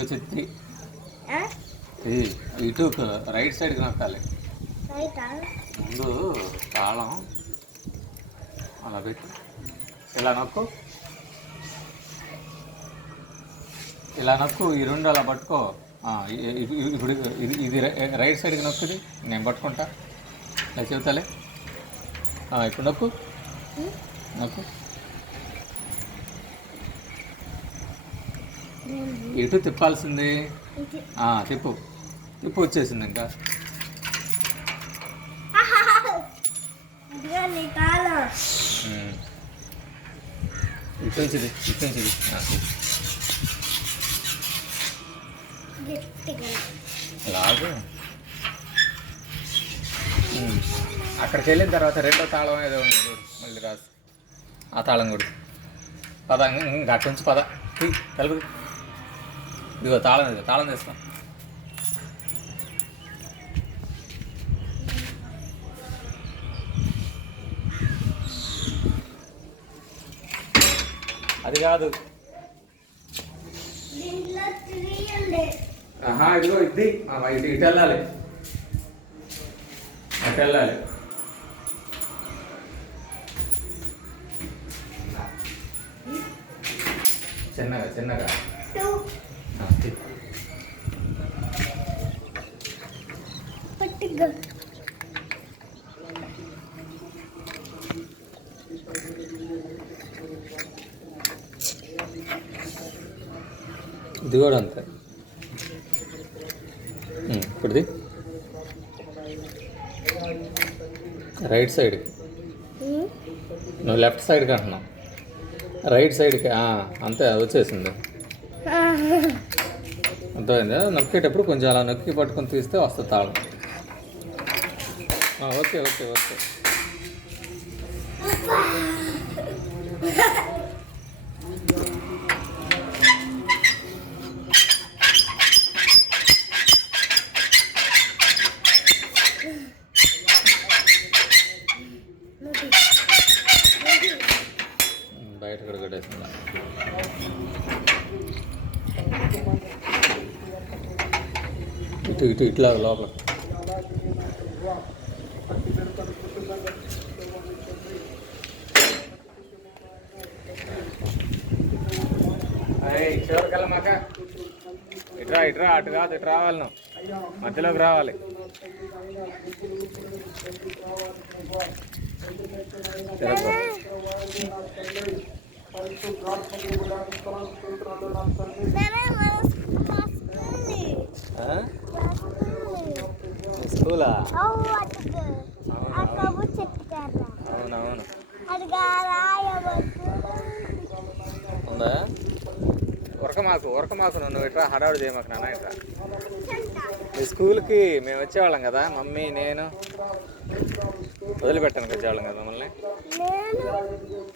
వచ్చి ఇటు రైట్ సైడ్కి నొక్కాలి. ముందు తాళం అలా పెట్టి ఇలా నొక్కు, ఇలా నొక్కు. ఈ రెండు అలా పట్టుకో. ఇప్పుడు ఇది రైట్ సైడ్కి నొక్కుది, నేను పట్టుకుంటా. ఇలా చెబుతాలే. ఇప్పుడు నొక్కు నొక్కు. ఇటు తిప్పాల్సింది. తిప్పు తిప్పు. వచ్చేసింది ఇంకా. ఇటు వచ్చింది ఇటు వచ్చింది. లాగు. అక్కడికి వెళ్ళిన తర్వాత రెండో తాళం ఏదో ఉంది, మళ్ళీ రాసు. ఆ తాళం కూడా పద. అటు నుంచి పద. కలుపు. ఇదిగో తాళం, ఇదిగో తాళం తెస్తాం. అది కాదు. ఇదిగో ఇది ఇటు వెళ్ళాలి, అటు వెళ్ళాలి. చిన్నగా చిన్నగా. ఇది కూడా అంతే. ఇప్పుడుది రైట్ సైడ్కి, నువ్వు లెఫ్ట్ సైడ్కి అంటున్నావు. రైట్ సైడ్కి అంతే, వచ్చేసింది. అర్థమైందా? నొక్కేటప్పుడు కొంచెం అలా నొక్కి పట్టుకొని తీస్తే వస్తుంది తాళం. Okay okay okay. బయట కూడా కట్టేసిందా? ఇటు ఇటు ఇట్లా లోపల. చివరికి వెళ్ళమాక. ఇట్రా ఇట్రా, అటు కాదు, ఇటు రావాలి. నువ్వు మధ్యలోకి రావాలి. స్కూలా? అవునవును. ఉందా? ఉరకమాకు నువ్వు ఇట్రా, హడావుడు చేయమాకు నాన్న. ఇట్రా. మీ స్కూల్కి మేము వచ్చేవాళ్ళం కదా, మమ్మీ నేను. వదిలిపెట్టాను వచ్చేవాళ్ళం కదా మమ్మల్ని.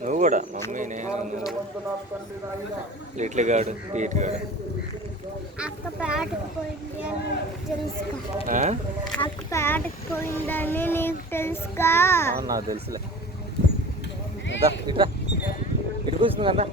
నువ్వు కూడా, మమ్మీ నేను, నువ్వు, లిటిల్ గాడు, పీట్ గాడు. నాకు తెలుసులే. ఇట్రా, ఇటు కూర్చుంది కదా.